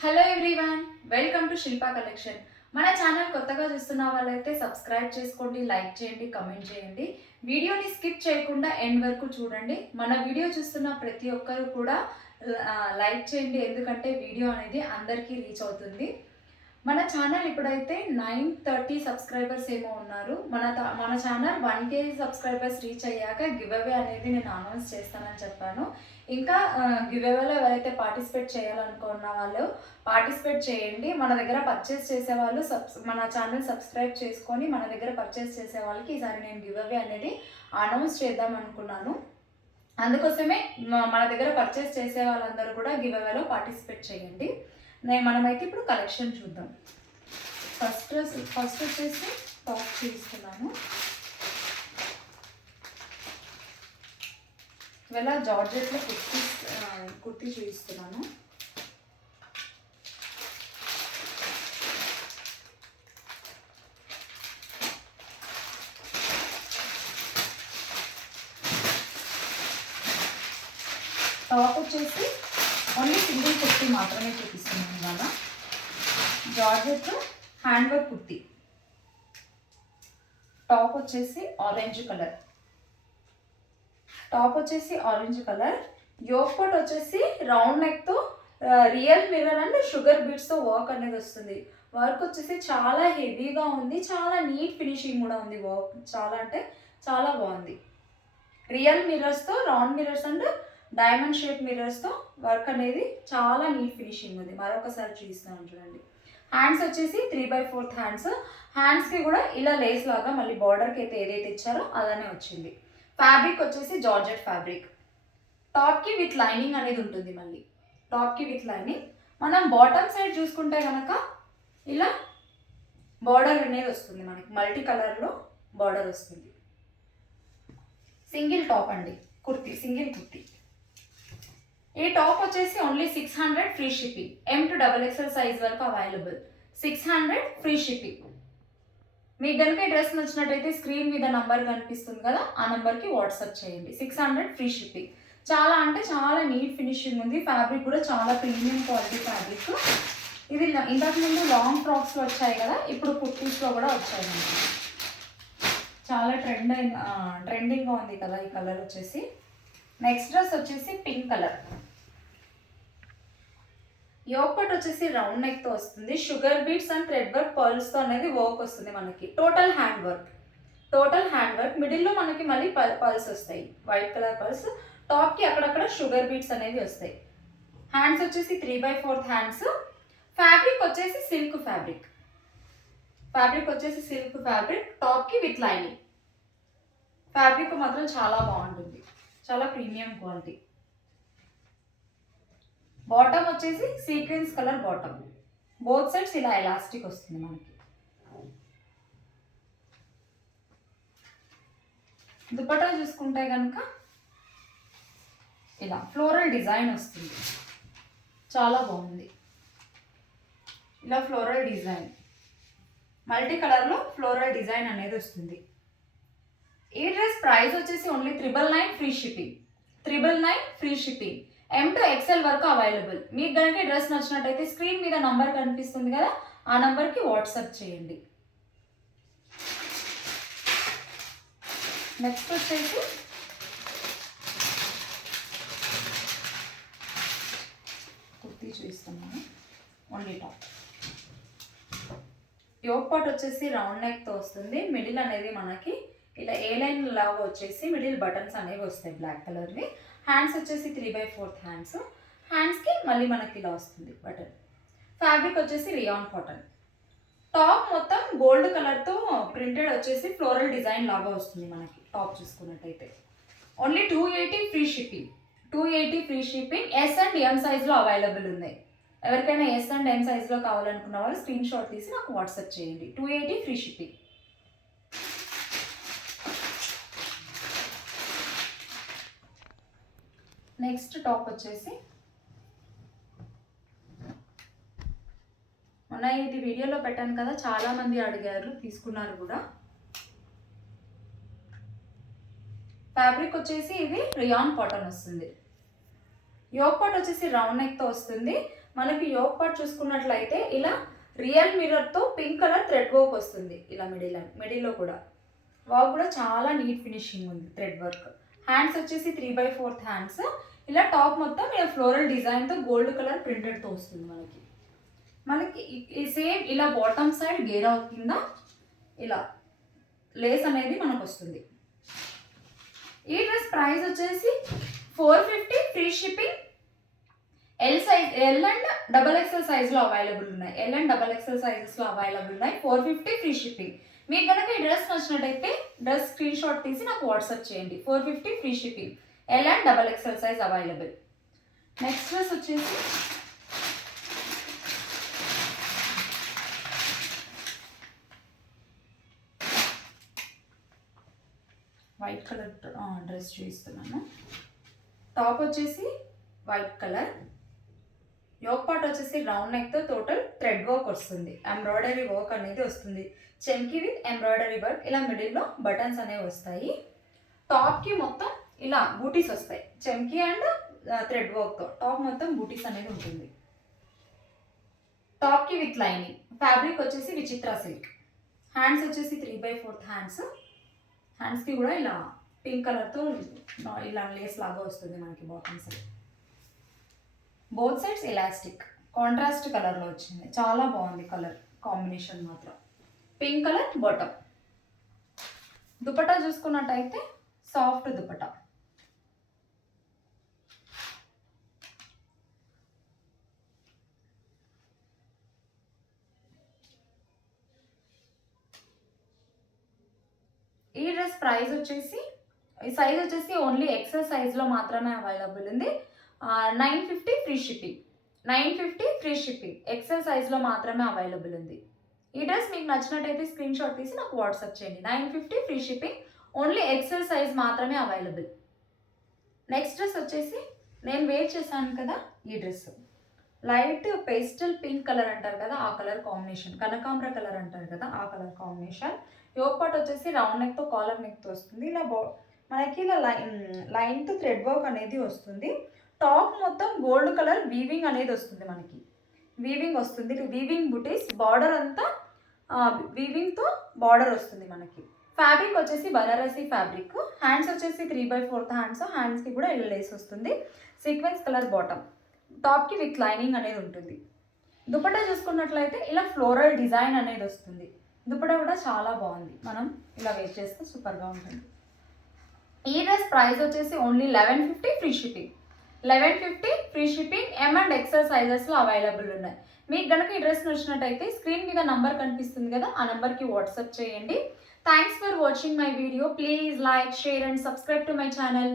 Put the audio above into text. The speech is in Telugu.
Hello everyone, welcome to Shilpa collection. మన ఛానల్ కొత్తగా చూస్తున్న వాళ్ళైతే సబ్స్క్రైబ్ చేసుకోండి, లైక్ చేయండి, కమెంట్ చేయండి. వీడియోని స్కిప్ చేయకుండా ఎండ్ వరకు చూడండి. మన వీడియో చూస్తున్న ప్రతి ఒక్కరు కూడా లైక్ చేయండి, ఎందుకంటే వీడియో అనేది అందరికీ రీచ్ అవుతుంది. మన ఛానల్ ఇప్పుడైతే 930 సబ్స్క్రైబర్స్ ఏమో ఉన్నారు. మన ఛానల్ 1K సబ్స్క్రైబర్స్ రీచ్ అయ్యాక గివ్ అవే అనేది నేను అనౌన్స్ చేస్తానని చెప్పాను. ఇంకా గివ్ అవేలో ఎవరైతే పార్టిసిపేట్ చేయాలనుకున్న వాళ్ళు పార్టిసిపేట్ చేయండి. మన దగ్గర పర్చేస్ చేసే వాళ్ళు మన ఛానల్ సబ్స్క్రైబ్ చేసుకొని మన దగ్గర పర్చేస్ చేసే వాళ్ళకి ఈసారి నేను గివ్ అవే అనేది అనౌన్స్ చేద్దాం అనుకున్నాను. అందుకోసమే మన దగ్గర పర్చేస్ చేసే వాళ్ళందరూ కూడా గివ్ అవేలో పార్టిసిపేట్ చేయండి. మనమైతే ఇప్పుడు కలెక్షన్ చూద్దాం. ఫస్ట్ వచ్చేసి టాప్ చూపిస్తున్నాను. ఇవాళ జార్జెట్లో కుర్తీ చూపిస్తున్నాను. టాప్ వచ్చేసి ఓన్లీ సింగిల్ కుర్తీ మాత్రమే చూపిస్తున్నాను ఇవాళ. Georgette hand work kurti. Top వచ్చేసి ఆరెంజ్ కలర్. యోక్ పార్ట్ వచ్చేసి రౌండ్ నెక్తో రియల్ మిర్రర్ అండ్ షుగర్ బీడ్స్తో వర్క్ అనేది వస్తుంది. వర్క్ వచ్చేసి చాలా హెవీగా ఉంది, చాలా నీట్ ఫినిషింగ్ కూడా ఉంది. వర్క్ చాలా అంటే చాలా బాగుంది. రియల్ మిర్రర్స్తో, round mirrors and diamond shape మిర్రర్స్తో వర్క్ అనేది చాలా నీట్ ఫినిషింగ్ ఉంది. మరొకసారి చూపిస్తున్నాను చూడండి. హ్యాండ్స్ వచ్చేసి 3/4 హ్యాండ్స్. హ్యాండ్స్కి కూడా ఇలా లేస్ లాగా మళ్ళీ బార్డర్కి అయితే ఏదైతే ఇచ్చారో అలానే వచ్చింది. ఫ్యాబ్రిక్ వచ్చేసి జార్జెట్ ఫ్యాబ్రిక్. టాప్కి విత్ లైనింగ్ అనేది ఉంటుంది. మళ్ళీ టాప్కి విత్ లైనింగ్. మనం బాటమ్ సైడ్ చూసుకుంటే కనుక ఇలా బార్డర్ అనేది వస్తుంది. మనకి మల్టీ కలర్లో బార్డర్ వస్తుంది. సింగిల్ టాప్ అండి, సింగిల్ కుర్తీ. ఈ టాప్ వచ్చేసి only 600 free shipping. M to XXL size వరకు అవైలబుల్. 600 free shipping. మీకు కనుక ఈ డ్రెస్ నచ్చినట్టయితే స్క్రీన్ మీద నంబర్ కనిపిస్తుంది కదా, ఆ నంబర్కి వాట్సాప్ చేయండి. 600 ఫ్రీ షిప్పింగ్. చాలా అంటే చాలా నీట్ ఫినిషింగ్ ఉంది. ఫ్యాబ్రిక్ కూడా చాలా ప్రీమియం క్వాలిటీ ఫ్యాబ్రిక్. ఇది ఇంతకుముందు లాంగ్ ఫ్రాక్స్లో వచ్చాయి కదా, ఇప్పుడు కుర్తీస్లో కూడా వచ్చాయి. చాలా ట్రెండింగ్గా ఉంది కదా ఈ కలర్ వచ్చేసి. నెక్స్ట్ డ్రెస్ వచ్చేసి పింక్ కలర్. యోక్ పార్ట్ వచ్చేసి రౌండ్ నెక్తో వస్తుంది. Sugar beads and thread work పర్ల్స్తో అనేది వర్క్ వస్తుంది మనకి. Total hand work. మిడిల్లో మనకి మళ్ళీ పర్ల్స్ వస్తాయి, వైట్ కలర్ పర్ల్స్. టాప్కి అక్కడక్కడ షుగర్ బీడ్స్ అనేవి వస్తాయి. హ్యాండ్స్ వచ్చేసి 3/4 హ్యాండ్స్. ఫ్యాబ్రిక్ వచ్చేసి సిల్క్ ఫ్యాబ్రిక్. టాప్కి విత్ లైనింగ్. ఫ్యాబ్రిక్ మాత్రం చాలా బాగుంటుంది, చాలా ప్రీమియం క్వాలిటీ. బాటమ్ వచ్చేసి sequence colour bottom. Both sides ఇలా ఎలాస్టిక్ వస్తుంది మనకి. దుపట్టా చూసుకుంటే కనుక ఇలా ఫ్లోరల్ డిజైన్ వస్తుంది, చాలా బాగుంది. ఇలా ఫ్లోరల్ డిజైన్, మల్టీ కలర్లో ఫ్లోరల్ డిజైన్ అనేది వస్తుంది. ఈ డ్రెస్ ప్రైస్ వచ్చేసి only 999 free shipping. M to XL వరకు అవైలబుల్. మీకు కనుక డ్రెస్ నచ్చినట్టయితే స్క్రీన్ మీద నంబర్ కనిపిస్తుంది కదా, ఆ నంబర్కి వాట్సాప్ చేయండి. నెక్స్ట్ వచ్చేసి కుర్తీ చూపిస్తున్నాను. Only top. యోక్ పార్ట్ వచ్చేసి రౌండ్ నెక్తో వస్తుంది. మిడిల్ అనేది మనకి ఇలా ఏ లైన్ లాగా వచ్చేసి మిడిల్ బటన్స్ అనేవి వస్తాయి బ్లాక్ కలర్వి. హ్యాండ్స్ వచ్చేసి 3/4 హ్యాండ్స్. హ్యాండ్స్కి మళ్ళీ మనకి ఇలా వస్తుంది బటన్. ఫ్యాబ్రిక్ వచ్చేసి రియాన్ కాటన్. టాప్ మొత్తం గోల్డ్ కలర్తో ప్రింటెడ్ వచ్చేసి ఫ్లోరల్ డిజైన్ లాగా వస్తుంది మనకి. టాప్ చూసుకున్నట్టయితే only 280 free shipping. S and M సైజ్లో అవైలబుల్ ఉన్నాయి. ఎవరికైనా S and M సైజ్లో కావాలనుకున్న వాళ్ళు స్క్రీన్ షాట్ తీసి నాకు వాట్సాప్ చేయండి. 280 ఫ్రీ షిప్పింగ్. నెక్స్ట్ టాప్ వచ్చేసి మొన్న ఇది వీడియోలో పెట్టాను కదా, చాలా మంది అడిగారు, తీసుకున్నారు కూడా. ఫ్యాబ్రిక్ వచ్చేసి ఇది రియాన్ కాటన్ వస్తుంది. యోక్ పార్ట్ వచ్చేసి రౌండ్ నెక్ తో వస్తుంది. మనకి యోక్ పార్ట్ చూసుకున్నట్లయితే ఇలా రియల్ మిర్రర్తో పింక్ కలర్ థ్రెడ్ వర్క్ వస్తుంది. ఇలా మిడిల్లో కూడా వర్క్ కూడా చాలా నీట్ ఫినిషింగ్ ఉంది థ్రెడ్ వర్క్. హ్యాండ్స్ వచ్చేసి 3/4 హ్యాండ్స్. ఇలా టాప్ మొత్తం ఇలా ఫ్లోరల్ డిజైన్తో గోల్డ్ కలర్ ప్రింటెడ్తో వస్తుంది మనకి ఈ సేమ్ ఇలా బాటమ్ సైడ్ గేరా కింద ఇలా లేస్ అనేది మనకు వస్తుంది. ఈ డ్రెస్ ప్రైస్ వచ్చేసి 450 free shipping. L and XXL సైజ్లో అవైలబుల్ ఉన్నాయి. ఎల్ అండ్ XXL సైజెస్లో అవైలబుల్ ఉన్నాయి. 450 ఫ్రీ షిప్పింగ్. మీకు కనుక ఈ డ్రెస్ నచ్చినట్టయితే డ్రెస్ స్క్రీన్ షాట్ తీసి నాకు వాట్సాప్ చేయండి. 450 free shipping. L and XXL size available. Next dress వచ్చేసి వైట్ కలర్ డ్రెస్ చూపిస్తున్నాను. టాప్ వచ్చేసి వైట్ కలర్, యోక్ పార్ట్ వచ్చేసి రౌండ్ నెక్తో టోటల్ థ్రెడ్ వర్క్ వస్తుంది. ఎంబ్రాయిడరీ వర్క్ అనేది వస్తుంది. చెంకీ విత్ ఎంబ్రాయిడరీ వర్క్. ఇలా మిడిల్లో బటన్స్ అనేవి వస్తాయి. టాప్కి మొత్తం ఇలా బూటీస్ వస్తాయి. చెంకీ అండ్ థ్రెడ్ వర్క్తో టాప్ మొత్తం బూటీస్ అనేది ఉంటుంది. టాప్కి విత్ లైనింగ్. ఫ్యాబ్రిక్ వచ్చేసి విచిత్ర సిల్క్. హ్యాండ్స్ వచ్చేసి 3/4 హ్యాండ్స్. హ్యాండ్స్కి కూడా ఇలా పింక్ కలర్తో ఇలా లేస్ లాగా వస్తుంది మనకి bottom side. Both sides elastic contrast కలర్లో వచ్చింది. చాలా బాగుంది కలర్ కాంబినేషన్ మాత్రం. Pink colour bottom. దుపట్టా చూసుకున్నట్టయితే సాఫ్ట్ దుపట్టా. ఈ డ్రెస్ ప్రైస్ వచ్చేసి సైజ్ వచ్చేసి ఓన్లీ ఎక్సెల్ సైజ్లో మాత్రమే అవైలబుల్ ఉంది. 950 free shipping. 950 free shipping. XL సైజ్లో మాత్రమే అవైలబుల్ ఉంది. ఈ డ్రెస్ మీకు నచ్చినట్టయితే స్క్రీన్ షాట్ తీసి నాకు వాట్సాప్ చేయండి. 950 free shipping. Only XL size మాత్రమే అవైలబుల్. నెక్స్ట్ డ్రెస్ వచ్చేసి నేను వేర్ చేశాను కదా ఈ dress. Light pastel pink colour అంటారు కదా ఆ కలర్ కాంబినేషన్. కనకాంబర కలర్ అంటారు కదా ఆ కలర్ కాంబినేషన్. యోక్ పార్ట్ వచ్చేసి రౌండ్ నెక్తో కాలర్ నెక్తో వస్తుంది. ఇలా మనకి ఇలా లైన్తో థ్రెడ్ వర్క్ అనేది వస్తుంది. టాప్ మొత్తం గోల్డ్ కలర్ వీవింగ్ అనేది వస్తుంది మనకి. వీవింగ్ వస్తుంది. వీవింగ్ బుటీస్. బార్డర్ అంతా వీవింగ్తో బార్డర్ వస్తుంది మనకి. ఫ్యాబ్రిక్ వచ్చేసి బనారసి ఫ్యాబ్రిక్. హ్యాండ్స్ వచ్చేసి 3/4 హ్యాండ్స్. హ్యాండ్స్కి కూడా ఇలా లేస్ వస్తుంది. Sequence colour bottom. టాప్కి విత్ లైనింగ్ అనేది ఉంటుంది. దుపట్టా చూసుకున్నట్లయితే ఇలా ఫ్లోరల్ డిజైన్ అనేది వస్తుంది. దుపట్టా కూడా చాలా బాగుంది. మనం ఇలా వేర్ చేస్తే సూపర్గా ఉంటుంది. ఈ డ్రెస్ ప్రైస్ వచ్చేసి only 1150 free shipping. 1150 free shipping. M and XL సైజెస్లో అవైలబుల్ ఉన్నాయి. మీకు కనుక ఈ డ్రెస్ నచ్చినట్టయితే స్క్రీన్ మీద నంబర్ కనిపిస్తుంది కదా ఆ నెంబర్కి వాట్సాప్ చేయండి. Thanks for watching my video. Please like, share and subscribe to my channel.